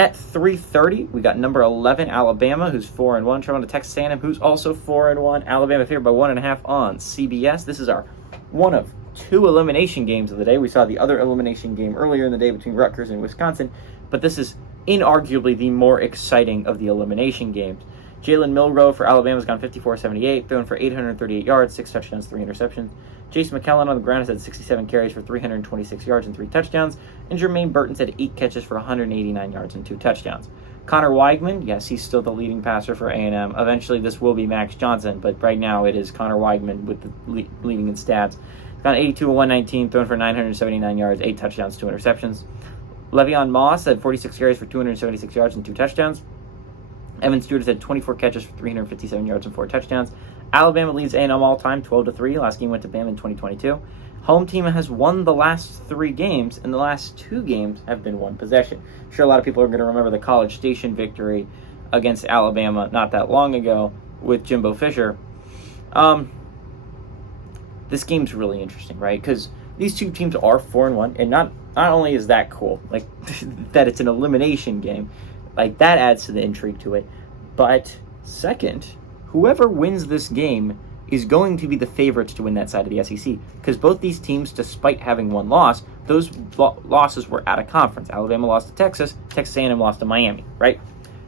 At 3:30, we got number 11 Alabama, who's 4-1, traveling to Texas A&M, who's also 4-1. Alabama favored by 1.5 on CBS. This is our one of two elimination games of the day. We saw the other elimination game earlier in the day between Rutgers and Wisconsin, but this is inarguably the more exciting of the elimination games. Jalen Milroe for Alabama's gone 54-78, thrown for 838 yards, 6 touchdowns, 3 interceptions. Jason McKellen on the ground has had 67 carries for 326 yards and 3 touchdowns, and Jermaine Burton's had 8 catches for 189 yards and 2 touchdowns. Connor Weigman, yes, he's still the leading passer for A&M. Eventually, this will be Max Johnson, but right now it is Connor Weigman with the leading in stats. Gone 82 of 119, thrown for 979 yards, 8 touchdowns, 2 interceptions. Le'Veon Moss had 46 carries for 276 yards and 2 touchdowns. Evan Stewart has had 24 catches for 357 yards and 4 touchdowns. Alabama leads A&M all-time 12-3. Last game went to Bama in 2022. Home team has won the last 3 games, and the last 2 games have been 1 possession. I'm sure a lot of people are going to remember the College Station victory against Alabama not that long ago with Jimbo Fisher. This game's really interesting, right? Because these two teams are 4-1, and not only is that cool, like that it's an elimination game, like that adds to the intrigue to it. But second, whoever wins this game is going to be the favorites to win that side of the SEC, because both these teams, despite having one loss, those losses were out of conference. Alabama lost to Texas, Texas A&M lost to Miami, right?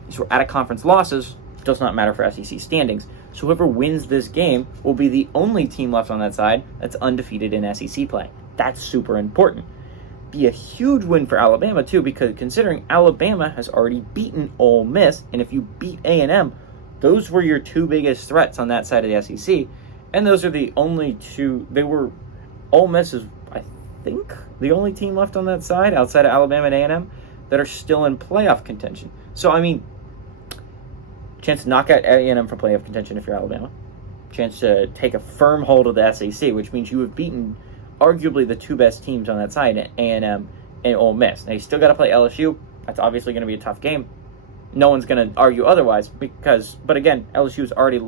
These were out of conference losses, does not matter for SEC standings. So whoever wins this game will be the only team left on that side that's undefeated in SEC play. That's super important. Be a huge win for Alabama too, because considering Alabama has already beaten Ole Miss, and if you beat A&M, those were your 2 biggest threats on that side of the SEC, and those are the only 2. Ole Miss is, I think, the only team left on that side outside of Alabama and A&M that are still in playoff contention. So I mean, chance to knock out A&M from playoff contention if you're Alabama. Chance to take a firm hold of the SEC, which means you have beaten arguably the 2 best teams on that side, A&M and Ole Miss. Now, you still got to play LSU. That's obviously going to be a tough game. No one's going to argue otherwise, but again, LSU's already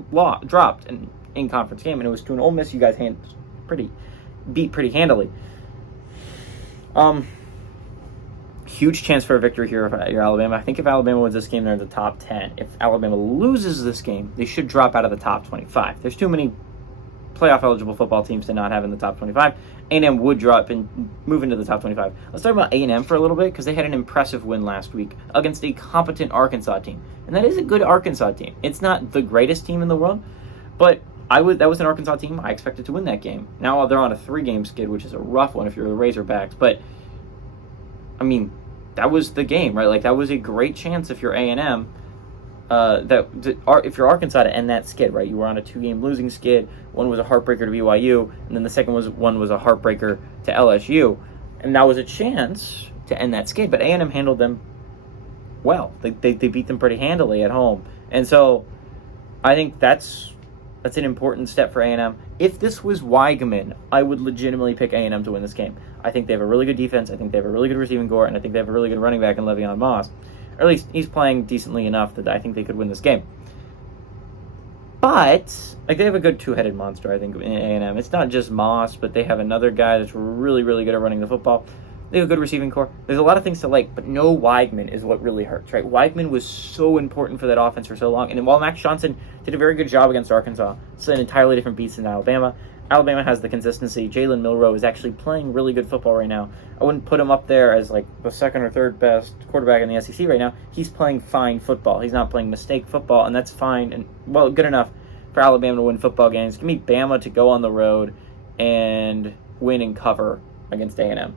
dropped an in-conference game, and it was to an Ole Miss you guys beat pretty handily. Huge chance for a victory here if you're Alabama. I think if Alabama wins this game, they're in the top 10. If Alabama loses this game, they should drop out of the top 25. There's too many playoff-eligible football teams to not have in the top 25. A&M would drop and move into the top 25. Let's talk about A&M for a little bit, because they had an impressive win last week against a competent Arkansas team. And that is a good Arkansas team. It's not the greatest team in the world, but that was an Arkansas team I expected to win that game. Now they're on a 3-game skid, which is a rough one if you're the Razorbacks. But, I mean, that was the game, right? Like, that was a great chance if you're A&M. If you're Arkansas to end that skid, right? You were on a 2-game losing skid. One was a heartbreaker to BYU, and then the second one was a heartbreaker to LSU, and that was a chance to end that skid. But A&M handled them well. They beat them pretty handily at home, and so I think that's an important step for A&M. If this was Weigman, I would legitimately pick A&M to win this game. I think they have a really good defense. I think they have a really good receiving core, and I think they have a really good running back in Le'Veon Moss. Or at least he's playing decently enough that I think they could win this game. But they have a good 2-headed monster, I think, in A&M. It's not just Moss, but they have another guy that's really, really good at running the football. They have a good receiving core. There's a lot of things to like, but no Weigman is what really hurts, right? Weigman was so important for that offense for so long. And while Max Johnson did a very good job against Arkansas, it's an entirely different beast than Alabama. Alabama has the consistency. Jalen Milroe is actually playing really good football right now. I wouldn't put him up there as like the 2nd or 3rd best quarterback in the SEC right now. He's playing fine football. He's not playing mistake football, and that's fine and, well, good enough for Alabama to win football games. Give me Bama to go on the road and win and cover against A&M.